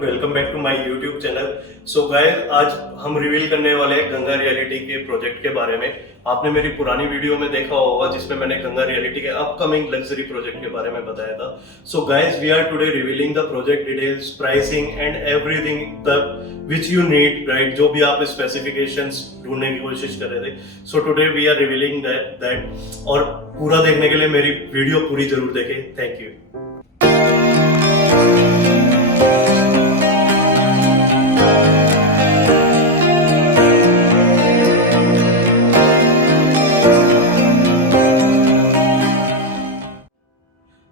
Welcome back to my YouTube channel. So guys, आज हम reveal करने वाले हैं गंगा रियलिटी के प्रोजेक्ट के बारे में। आपने मेरी पुरानी वीडियो में देखा होगा जिसमें मैंने गंगा रियलिटी के अपकमिंग लग्जरी प्रोजेक्ट के बारे में बताया था। So guys, we are today revealing the project details, pricing and everything the which you need, right? जो भी आप स्पेसिफिकेशंस ढूंढने की कोशिश कर रहे थे, so today we are revealing that. और पूरा देखने के लिए मेरी वीडियो पूरी जरूर देखें। Thank you.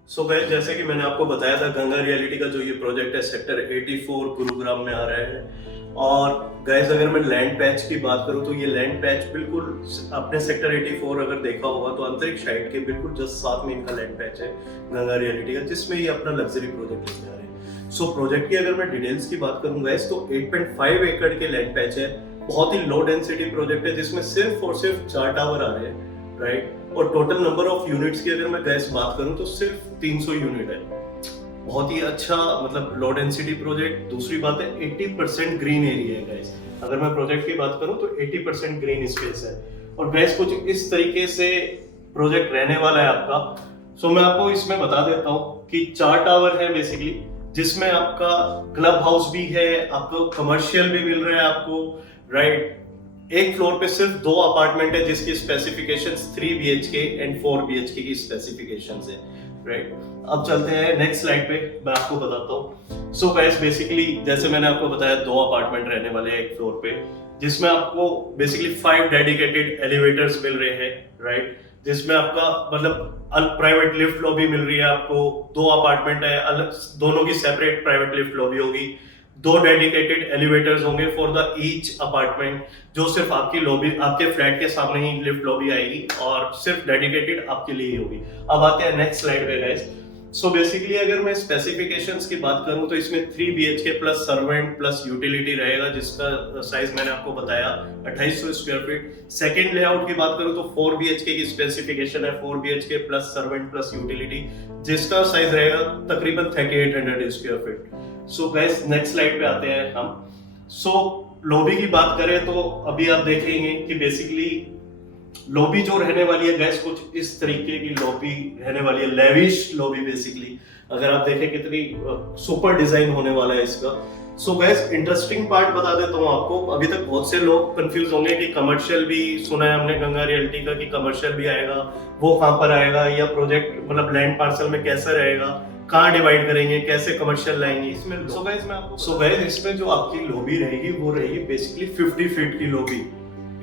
सो गाइस, जैसे कि मैंने आपको बताया था, गंगा रियलिटी का जो ये प्रोजेक्ट है सेक्टर 84 गुरुग्राम में आ रहा है। और गाइस, अगर मैं लैंड पैच की बात करूं तो ये लैंड पैच बिल्कुल अपने सेक्टर 84 अगर देखा होगा तो अंतरिक्ष साइड के बिल्कुल जस्ट साथ में इनका लैंड पैच है गंगा रियलिटी का, जिसमें ये अपना लग्जरी प्रोजेक्ट लेके आ रहे हैं। सो प्रोजेक्ट की अगर मैं डिटेल्स की बात करूं गाइस, तो 8.5 एकड़ के लैंड पैच है। बहुत ही लो डेंसिटी प्रोजेक्ट है जिसमें सिर्फ और सिर्फ 4 टावर आ रहे हैं, राइट? और टोटल नंबर ऑफ यूनिट्स की अगर मैं गैस बात करूं तो सिर्फ 300 यूनिट है। बहुत ही अच्छा, मतलब लो डेंसिटी प्रोजेक्ट। दूसरी बात है 80% ग्रीन एरिया है गैस। अगर मैं प्रोजेक्ट की बात करूं तो 80% ग्रीन स्पेस है। और गैस कुछ इस तरीके से प्रोजेक्ट रहने वाला है आपका। सो मैं आपको इसमें बता देता हूं कि 4 टावर है बेसिकली, जिसमें आपका क्लब हाउस भी है, आपको कमर्शियल भी मिल रहा है आपको, राइट? एक फ्लोर पे सिर्फ 2 अपार्टमेंट है जिसकी स्पेसिफिकेशंस 3 BHK एंड 4 BHK की स्पेसिफिकेशंस है, राइट? अब चलते हैं नेक्स्ट स्लाइड पे, मैं आपको बताता हूँ। सो गाइस, बेसिकली जैसे मैंने आपको बताया 2 अपार्टमेंट रहने वाले हैं एक फ्लोर पे, जिसमें आपको बेसिकली 5 डेडिकेटेड एलिवेटर्स मिल रहे हैं, राइट? जिसमें आपका मतलब प्राइवेट लिफ्ट लॉबी मिल रही है आपको। 2 अपार्टमेंट है अलग, दोनों की सेपरेट प्राइवेट लिफ्ट लॉबी होगी। 2 डेडिकेटेड एलिवेटर्स होंगे फॉर द ईच अपार्टमेंट, जो सिर्फ आपकी लॉबी, आपके फ्लैट के सामने ही लिफ्ट लॉबी आएगी और सिर्फ डेडिकेटेड आपके लिए ही होगी। अब आते हैं नेक्स्ट स्लाइड पे गाइस। सो बेसिकली अगर मैं स्पेसिफिकेशंस की बात करूं तो इसमें 3 BHK plus servant plus utility रहेगा, जिसका साइज मैंने आपको बताया 2800 स्क्वायर फीट। सेकंड लेआउट की बात करूं तो 4 BHK की स्पेसिफिकेशन है, 4 BHK plus servant plus utility, जिसका साइज रहेगा तकरीबन 3800 square feet. So guys, next slide पे आते हैं हम। सो लॉबी की बात करें तो अभी आप देखेंगे कि बेसिकली लॉबी जो रहने वाली है गैस, कुछ इस तरीके की लॉबी रहने वाली है, लेविश लॉबी बेसिकली। अगर आप देखें कितनी सुपर डिजाइन होने वाला है इसका। सो गैस, इंटरेस्टिंग पार्ट बता देता हूँ आपको। अभी तक बहुत से लोग कंफ्यूज होंगे कि कमर्शियल भी सुना है हमने गंगा रियलिटी का कि कमर्शियल भी आएगा, वो कहाँ पर आएगा, या प्रोजेक्ट मतलब लैंड पार्सल में कैसा रहेगा, कहाँ डिवाइड करेंगे, कैसे कमर्शियल लाएंगे इसमें। सो गाइस, इसमें जो आपकी लॉबी रहेगी वो रहेगी बेसिकली 50 फीट की लॉबी।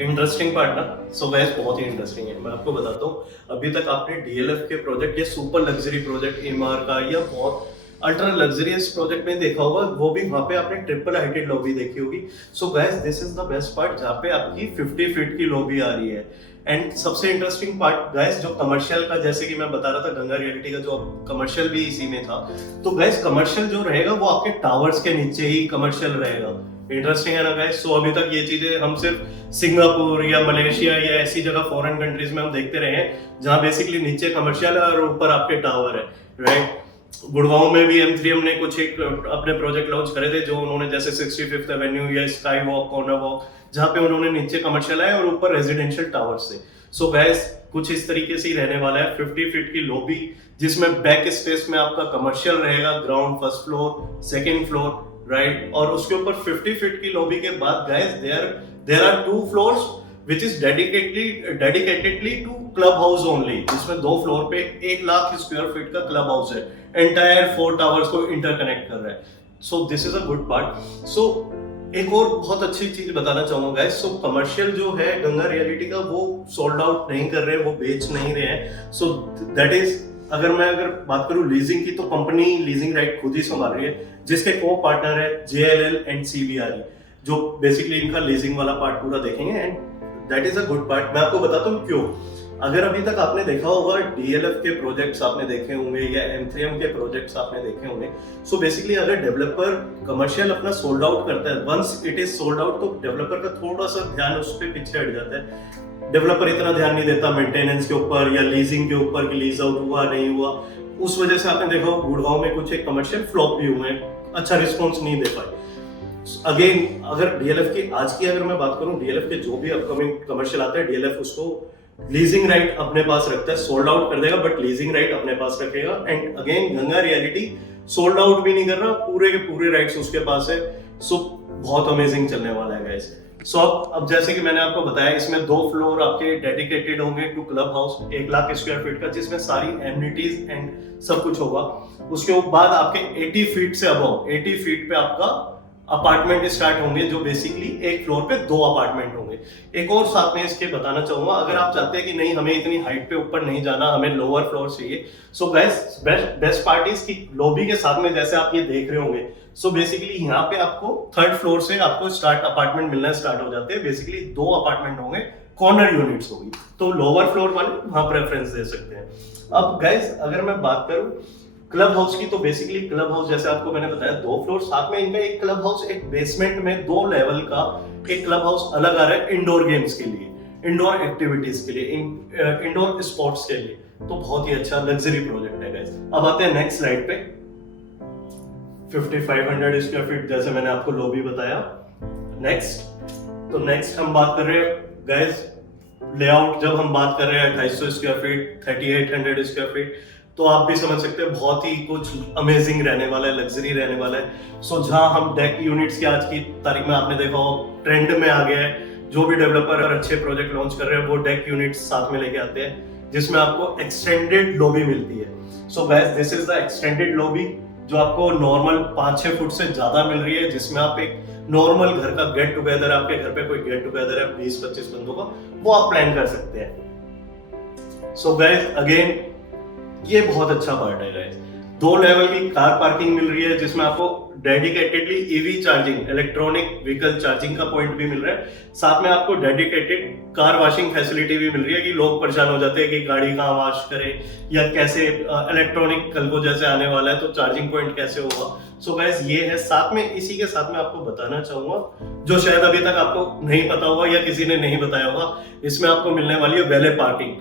इंटरेस्टिंग पार्ट ना। सो गाइस, बहुत ही इंटरेस्टिंग है। मैं आपको बताता हूँ, अभी तक आपने DLF के प्रोजेक्ट या सुपर लग्जरी प्रोजेक्ट एमआर का या बहुत अल्ट्रा लग्जरियस प्रोजेक्ट में देखा होगा, वो भी वहां पे आपने ट्रिपल हाइटेड लॉबी देखी होगी। So guys, this is the best part जहाँ पे आपकी 50 फीट की लॉबी आ रही है। एंड सबसे इंटरेस्टिंग पार्ट गाइस, जो कमर्शियल का, जैसे कि मैं बता रहा था गंगा रियलिटी का जो कमर्शियल भी इसी में था, तो गाइस कमर्शियल जो रहेगा वो आपके टावर्स के नीचे ही कमर्शियल रहेगा। इंटरेस्टिंग है ना गाइस? सो अभी तक ये चीजें हम सिर्फ सिंगापुर या मलेशिया या ऐसी जगह फॉरेन कंट्रीज में हम देखते रहे हैं जहां बेसिकली नीचे कमर्शियल है और ऊपर आपके टावर है, राइट? गुड़गांव में भी M3M ने कुछ एक अपने प्रोजेक्ट लॉन्च करे थे, जो उन्होंने जैसे 65th एवेन्यू या स्काई वॉक, कॉर्नर वॉक, जहां पे उन्होंने नीचे कमर्शियल है और ऊपर रेजिडेंशियल टावर से। सो गाइस, कुछ इस तरीके से ही रहने वाला है। 50 फीट की लॉबी, जिसमें बैक स्पेस में आपका कमर्शियल रहेगा, ground, first floor, second floor, right? और उसके ऊपर 50 फीट की लॉबी के बाद guys there are 2 floors which is dedicatedly to club house only, जिसमें 2 फ्लोर पे 1 लाख स्क्वायर फीट का क्लब हाउस है, एंटायर 4 टावर्स को इंटरकनेक्ट कर रहा है। So this is a good part. So एक और बहुत अच्छी चीज बताना चाहूंगा गाइस। सो कमर्शियल जो है गंगा रियलिटी का, वो सोल्ड आउट नहीं कर रहे हैं, वो बेच नहीं रहे हैं। सो दैट इज, अगर बात करूं लीजिंग की, तो कंपनी लीजिंग राइट खुद ही संभाल रही है, जिसके को पार्टनर है JLL एंड CBRE, जो बेसिकली इनका लीजिंग वाला पार्ट पूरा देखेंगे। And that is a good part. मैं आपको बताता हूँ क्यों। अगर अभी तक आपने देखा होगा DLF के प्रोजेक्ट्स आपने देखे होंगे या M3M के प्रोजेक्ट्स आपने देखे होंगे, सो बेसिकली अगर डेवलपर कमर्शियल अपना सोल्ड आउट करता है, once it is sold out, तो डेवलपर का थोड़ा सा ध्यान उस पर पीछे हट जाता है। डेवलपर इतना ध्यान नहीं देता मेंटेनेंस के ऊपर या लीजिंग के ऊपर कि लीज आउट हुआ नहीं हुआ। उस वजह से आपने देखा गुड़गांव में कुछ एक कमर्शियल फ्लॉप भी हुए हैं अच्छा रिस्पॉन्स नहीं दे पाए। अगेन अगर डीएलएफ की आज की अगर मैं बात करूं, डीएलएफ के जो भी अपकमिंग कमर्शियल आते हैं, डीएलएफ उसको लीजिंग राइट अपने पास रखता है, सोल्ड आउट कर देगा बट लीजिंग राइट अपने पास रखेगा। And again Ganga reality sold out भी नहीं कर रहा, पूरे के पूरे राइट्स उसके पास है। सो बहुत अमेजिंग चलने वाला है गाइस। सो अब जैसे कि मैंने आपको बताया, इसमें 2 फ्लोर आपके डेडिकेटेड होंगे to club house, 1 lakh square feet का, जिसमें सारी एमिनिटीज एंड सब कुछ होगा। उसके बाद आपके 80 फीट से अबव 80 फीट पे आपका अपार्टमेंट स्टार्ट होंगे, जो बेसिकली एक फ्लोर पे 2 अपार्टमेंट होंगे। एक और साथ में इसके बताना चाहूंगा, अगर आप चाहते हैं कि नहीं हमें इतनी हाइट पे ऊपर नहीं जाना, हमें लोअर फ्लोर चाहिए, सो गाइस बेस्ट पार्टीज की लॉबी के साथ में जैसे आप ये देख रहे होंगे, सो बेसिकली यहाँ पे आपको 3rd फ्लोर से आपको स्टार्ट अपार्टमेंट मिलना स्टार्ट हो जाते हैं। बेसिकली 2 अपार्टमेंट होंगे, कॉर्नर यूनिट्स होगी, तो लोअर फ्लोर वाले वहां प्रेफरेंस दे सकते हैं। अब गाइस अगर मैं बात करूं क्लब हाउस की, तो बेसिकली क्लब हाउस जैसे आपको मैंने बताया 2 फ्लोर, साथ में इनका एक क्लब हाउस, एक बेसमेंट में 2 लेवल का एक क्लब हाउस अलग आ रहा है इंडोर गेम्स के लिए, इंडोर एक्टिविटीज के लिए, इंडोर स्पोर्ट्स के लिए। तो बहुत ही अच्छा लग्जरी प्रोजेक्ट है गाइस। अब आते हैं नेक्स्ट स्लाइड पे। 5500 स्क्वायर फीट जैसे मैंने आपको लॉबी बताया। नेक्स्ट हम बात कर रहे हैं गाइस लेआउट। जब हम बात कर रहे हैं 250 स्क्वायर फीट, 3800 स्क्वायर फीट, तो आप भी समझ सकते हैं बहुत ही कुछ अमेजिंग रहने वाला है, लग्जरी रहने वाला है। सो जहां हम डेक यूनिट्स की आज की तारीख में आपने देखा हो ट्रेंड में आ गया है, जो भी डेवलपर और अच्छे प्रोजेक्ट लॉन्च कर रहे हैं वो डेक यूनिट्स साथ में लेके आते हैं, जिसमें आपको एक्सटेंडेड लॉबी मिलती है। So guys this is the extended lobby, जो आपको नॉर्मल 5-6 फुट से ज्यादा मिल रही है, जिसमें आप एक नॉर्मल घर का गेट टुगेदर, आपके घर पे कोई गेट टुगेदर है 20-25 बंदों का, वो आप प्लान कर सकते हैं। सो गाइस अगेन ये बहुत अच्छा पार्ट है गाइस। 2 लेवल की कार पार्किंग मिल रही है, जिसमें आपको dedicatedly EV charging, electronic vehicle charging का पॉइंट भी मिल रहा है। साथ में आपको डेडिकेटेड कार वॉशिंग फैसिलिटी भी मिल रही है, कि लोग परेशान हो जाते हैं कि गाड़ी कहाँ वॉश करे या कैसे, इलेक्ट्रॉनिक कल को जैसे आने वाला है तो चार्जिंग पॉइंट कैसे होगा। सो गाइस ये है। साथ में इसी के साथ में आपको बताना चाहूंगा, जो शायद अभी तक आपको नहीं पता होगा या किसी ने नहीं बताया होगा, इसमें आपको मिलने वाली है वैले पार्किंग।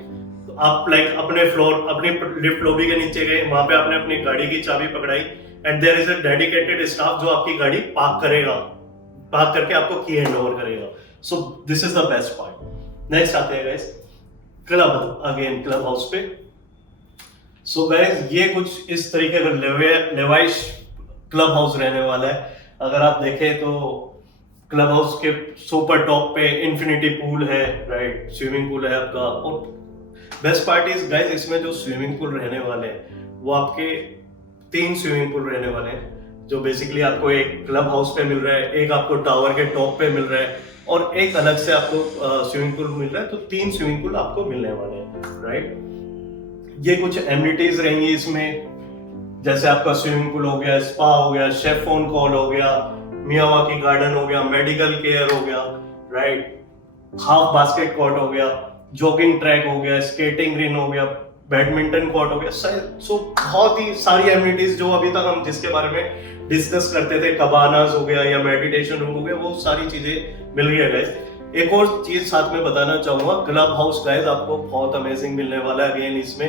आप लाइक अपने फ्लोर, अपनी लिफ्ट लॉबी के नीचे गए, वहां पे आपने अपनी गाड़ी की चाबी पकड़ाई and there is a dedicated staff जो आपकी गाड़ी पार्क करेगा, पार्क करके आपको की हैंड ओवर करेगा। So this is the best part. Next आते हैं guys club, again club house पे। सो गाइस ये कुछ इस तरीके का लेवाइश क्लब हाउस रहने वाला है। अगर आप देखें तो क्लब हाउस के सुपर टॉप पे इन्फिनिटी पूल है, राइट, स्विमिंग पूल है आपका। और बेस्ट पार्ट इज गाइस इसमें जो स्विमिंग पूल रहने वाले हैं वो आपके 3 स्विमिंग पूल रहने वाले हैं, जो बेसिकली आपको एक क्लब हाउस पे मिल रहा है, एक आपको टावर के टॉप पे मिल रहा है और एक अलग से आपको स्विमिंग पूल मिल रहा है। तो 3 स्विमिंग पूल आपको मिलने वाले हैं, राइट। ये कुछ एमिनिटीज रहेंगी इसमें, जैसे आपका स्विमिंग पूल हो गया, स्पा हो गया, शेफ ऑन कॉल हो गया, मियावाकी गार्डन हो गया, मेडिकल केयर हो गया, राइट, हाफ बास्केट कोर्ट हो गया, जॉगिंग ट्रैक हो गया, स्केटिंग रिंग हो गया, बैडमिंटन कोर्ट हो गया। सो बहुत ही सारी एमिनिटीज जो अभी तक हम जिसके बारे में डिस्कस करते थे, कबानास हो गया या मेडिटेशन रूम हो गया, वो सारी चीजें मिल रही है गाइस। एक और चीज साथ में बताना चाहूंगा, क्लब हाउस गाइस आपको बहुत अमेजिंग मिलने वाला है। अगेन इसमें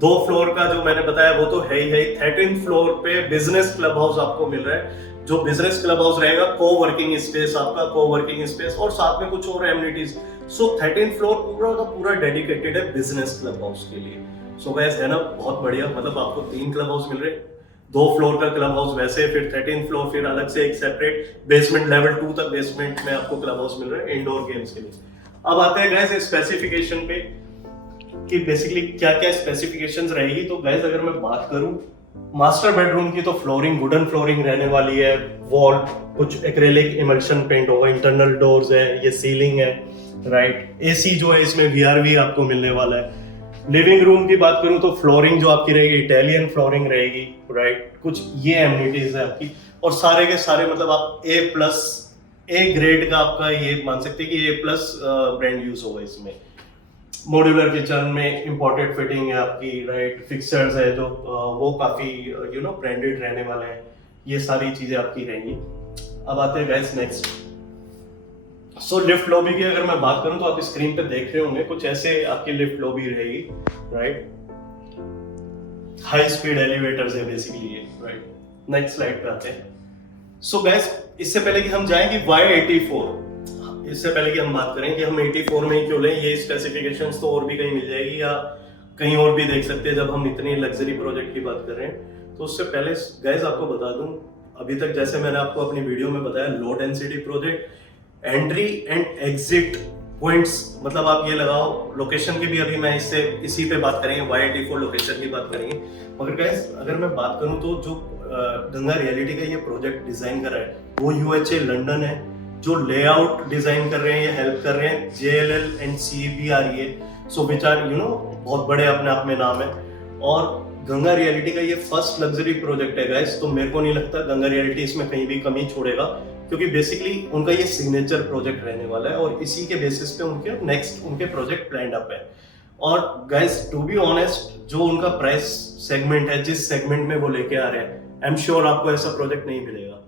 2 फ्लोर का जो मैंने बताया वो तो है ही है। 13th फ्लोर पे बिजनेस क्लब हाउस आपको मिल रहा है, जो बिजनेस क्लब हाउस रहेगा, को वर्किंग स्पेस, आपका को वर्किंग स्पेस और साथ में कुछ और एमिनिटीज। सो 13th फ्लोर पूरा का पूरा डेडिकेटेड है बिजनेस क्लब हाउस के लिए। सो गाइस है ना बहुत बढ़िया, मतलब आपको 3 क्लब हाउस मिल रहे, 2 फ्लोर का क्लब हाउस वैसे, फिर 13th फ्लोर, फिर अलग से एक सेपरेट बेसमेंट लेवल 2 तक बेसमेंट में आपको क्लब हाउस मिल रहा है इंडोर गेम्स के लिए। अब आते हैं गाइस स्पेसिफिकेशन पे कि बेसिकली क्या क्या स्पेसिफिकेशंस रहेगी। तो गाइस अगर मैं बात करूं मास्टर बेडरूम की, तो फ्लोरिंग वुडन फ्लोरिंग रहने वाली है, वॉल कुछ एक्रेलिक इमल्शन पेंट होगा, इंटरनल डोर्स है, ये सीलिंग है, राइट। एसी जो है इसमें वीआरवी आपको मिलने वाला है। लिविंग रूम की बात करूं तो फ्लोरिंग जो आपकी रहेगी इटालियन फ्लोरिंग रहेगी, राइट। कुछ ये एमिनिटीज है आपकी, और सारे के सारे मतलब आप ए ग्रेड का आपका ये मान सकते हैं कि A+ ब्रांड यूज होगा इसमें। मॉड्यूलर किचन में इंपोर्टेड फिटिंग है आपकी, राइट। फिक्सर्स है जो वो काफी ब्रांडेड रहने वाले हैं। ये सारी चीजें आपकी रहेंगी। अब आते हैं गाइस नेक्स्ट। सो लिफ्ट लॉबी की अगर मैं बात करूं तो आप स्क्रीन पे देख रहे होंगे कुछ ऐसे आपकी लिफ्ट लॉबी रहेगी, राइट। हाई स्पीड एलिवेटर्स है बेसिकली ये, राइट। नेक्स्ट स्लाइड पे आते हैं। सो गाइस, इससे पहले कि हम जाएं कि Y84, इससे पहले कि हम बात करें कि हम 84 में ही क्यों लें, ये स्पेसिफिकेशंस तो और भी कहीं मिल जाएगी या कहीं और भी देख सकते हैं जब हम इतनी लग्जरी प्रोजेक्ट की बात कर रहे हैं। तो उससे पहले गाइस आपको बता दूं, अभी तक जैसे मैंने आपको अपनी वीडियो में बताया, low density project, entry and exit points, मतलब आप ये लगाओ, लोकेशन की भी अभी मैं इसी पे बात करेंगे, Y84 लोकेशन की बात करेंगे। मगर गाइस अगर मैं बात करूं तो जो गंगा रियलिटी का ये प्रोजेक्ट डिजाइन कर रहा है वो UHA लंदन है। जो लेआउट डिजाइन कर रहे हैं, ये हेल्प कर रहे हैं JLL and CBRE, so which are बहुत बड़े अपने आप में नाम है। और गंगा रियलिटी का ये फर्स्ट लग्जरी प्रोजेक्ट है गाइस, तो मेरे को नहीं लगता गंगा रियलिटी इसमें कहीं भी कमी छोड़ेगा, क्योंकि बेसिकली उनका ये सिग्नेचर प्रोजेक्ट रहने वाला है और इसी के बेसिस पे उनके प्रोजेक्ट प्लान्ड अप है। और गाइस टू बी ऑनेस्ट, जो उनका प्राइस सेगमेंट है, जिस सेगमेंट में वो लेके आ रहे हैं, आई एम श्योर आपको ऐसा प्रोजेक्ट नहीं मिलेगा।